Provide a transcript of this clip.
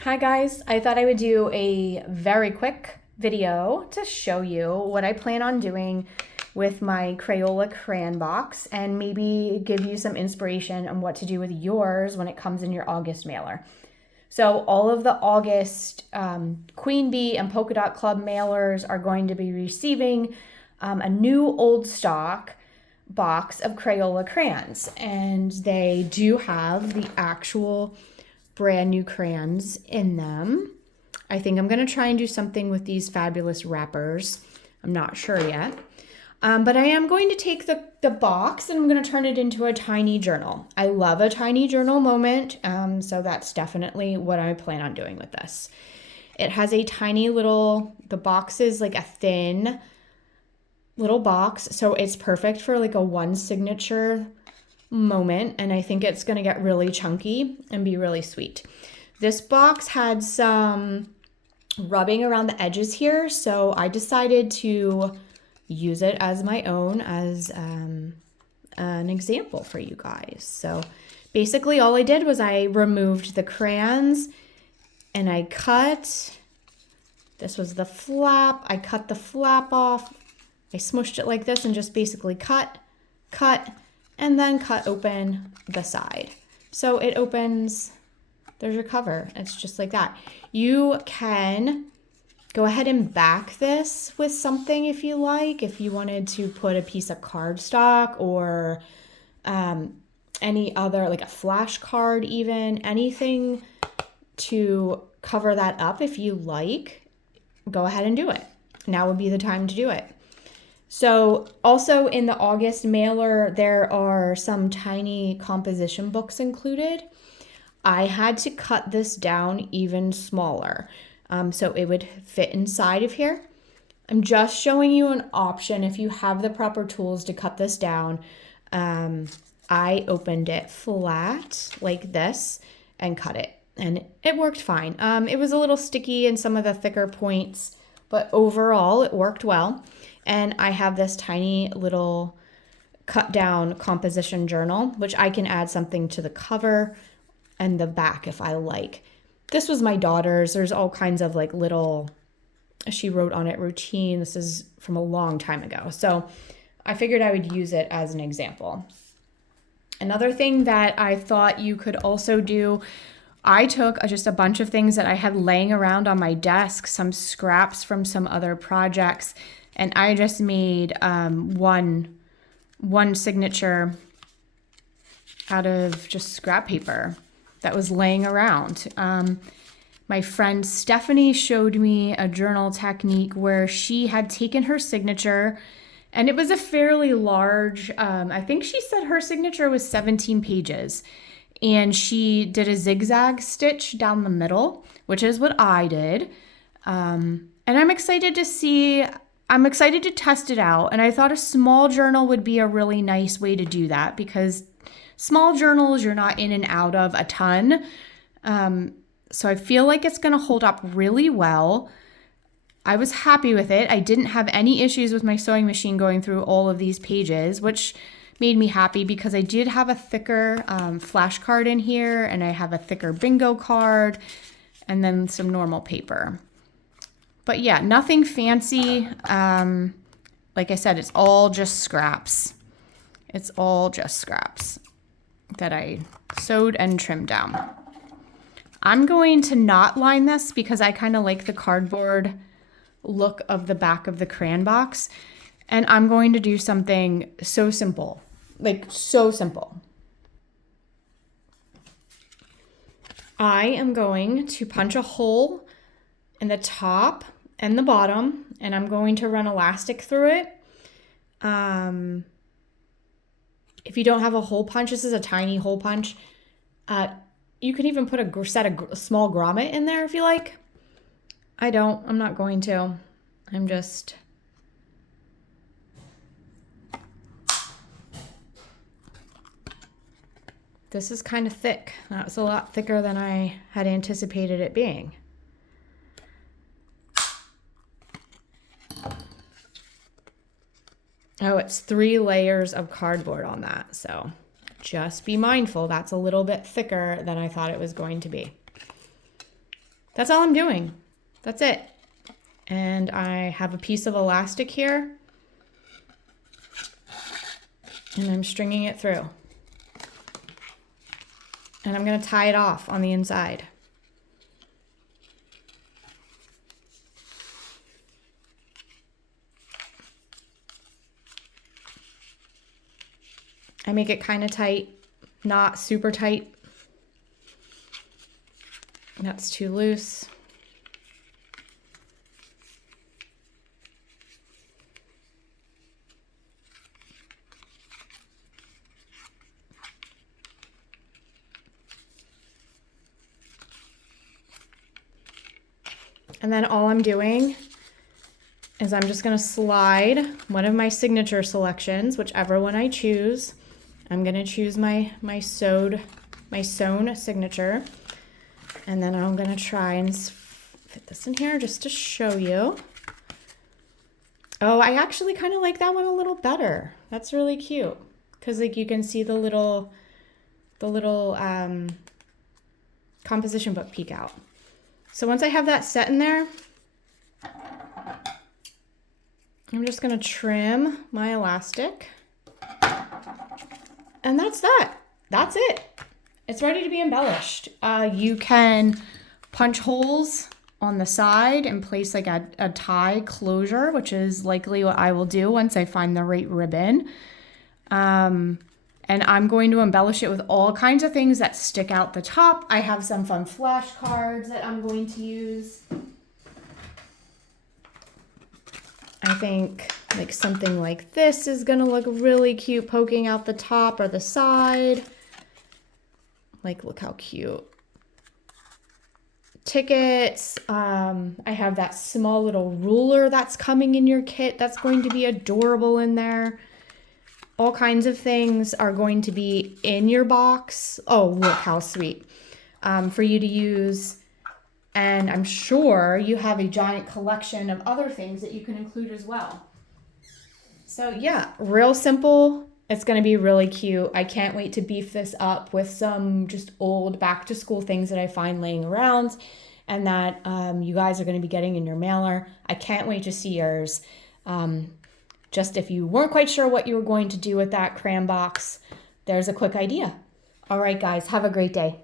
Hi guys, I thought I would do a very quick video to show you what I plan on doing with my Crayola crayon box and maybe give you some inspiration on what to do with yours when it comes in your August mailer. So all of the August Queen Bee and Polka Dot Club mailers are going to be receiving a new old stock box of Crayola crayons, and they do have the actual brand new crayons in them. I think I'm going to try and do something with these fabulous wrappers. I'm not sure yet. But I am going to take the box and I'm going to turn it into a tiny journal. I love a tiny journal moment, so that's definitely what I plan on doing with this. It has a tiny little, the box is like a thin little box, so it's perfect for like a one signature moment, and I think it's going to get really chunky and be really sweet. This box had some rubbing around the edges here, so I decided to use it as my own as an example for you guys. So basically all I did was I removed the crayons and I cut, this was the flap, I cut the flap off, I smushed it like this and just basically cut, and then cut open the side. So it opens, there's your cover. It's just like that. You can go ahead and back this with something if you like. If you wanted to put a piece of cardstock or any other, like a flash card even, anything to cover that up if you like, go ahead and do it. Now would be the time to do it. So also in the August mailer, there are some tiny composition books included. I had to cut this down even smaller so it would fit inside of here. I'm just showing you an option if you have the proper tools to cut this down. I opened it flat like this and cut it, and it worked fine. It was a little sticky in some of the thicker points, but overall it worked well. And I have this tiny little cut down composition journal, which I can add something to the cover and the back if I like. This was my daughter's. There's all kinds of like little, she wrote on it routine. This is from a long time ago. So I figured I would use it as an example. Another thing that I thought you could also do, I took just a bunch of things that I had laying around on my desk, some scraps from some other projects, and I just made one signature out of just scrap paper that was laying around. My friend Stephanie showed me a journal technique where she had taken her signature, and it was a fairly large, I think she said her signature was 17 pages. And she did a zigzag stitch down the middle, which is what I did. And I'm excited to test it out. And I thought a small journal would be a really nice way to do that because small journals you're not in and out of a ton. So I feel like it's going to hold up really well. I was happy with it. I didn't have any issues with my sewing machine going through all of these pages, which made me happy because I did have a thicker flash card in here, and I have a thicker bingo card, and then some normal paper. But yeah, nothing fancy. Like I said, it's all just scraps. It's all just scraps that I sewed and trimmed down. I'm going to not line this because I kind of like the cardboard look of the back of the crayon box. And I'm going to do something so simple, like so simple. I am going to punch a hole in the top and the bottom, and I'm going to run elastic through it. If you don't have a hole punch, this is a tiny hole punch. You can even put a small grommet in there if you like. I'm not going to. This is kind of thick. That was a lot thicker than I had anticipated it being. Oh, it's 3 layers of cardboard on that. So just be mindful. That's a little bit thicker than I thought it was going to be. That's all I'm doing. That's it. And I have a piece of elastic here, and I'm stringing it through. And I'm going to tie it off on the inside. I make it kind of tight, not super tight. That's too loose. And then all I'm doing is I'm just going to slide one of my signature selections, whichever one I choose. I'm going to choose my sewn signature. And then I'm going to try and fit this in here just to show you. Oh, I actually kind of like that one a little better. That's really cute. Because like you can see the little composition book peek out. So once I have that set in there, I'm just going to trim my elastic. And that's that. That's it. It's ready to be embellished. You can punch holes on the side and place like a tie closure, which is likely what I will do once I find the right ribbon. And I'm going to embellish it with all kinds of things that stick out the top. I have some fun flashcards that I'm going to use. I think like something like this is gonna look really cute poking out the top or the side. Like, look how cute. Tickets. I have that small little ruler that's coming in your kit that's going to be adorable in there. All kinds of things are going to be in your box. Oh, look how sweet. For you to use. And I'm sure you have a giant collection of other things that you can include as well. So yeah, real simple. It's going to be really cute. I can't wait to beef this up with some just old back to school things that I find laying around and that you guys are going to be getting in your mailer. I can't wait to see yours. Just if you weren't quite sure what you were going to do with that crayon box, there's a quick idea. All right, guys, have a great day.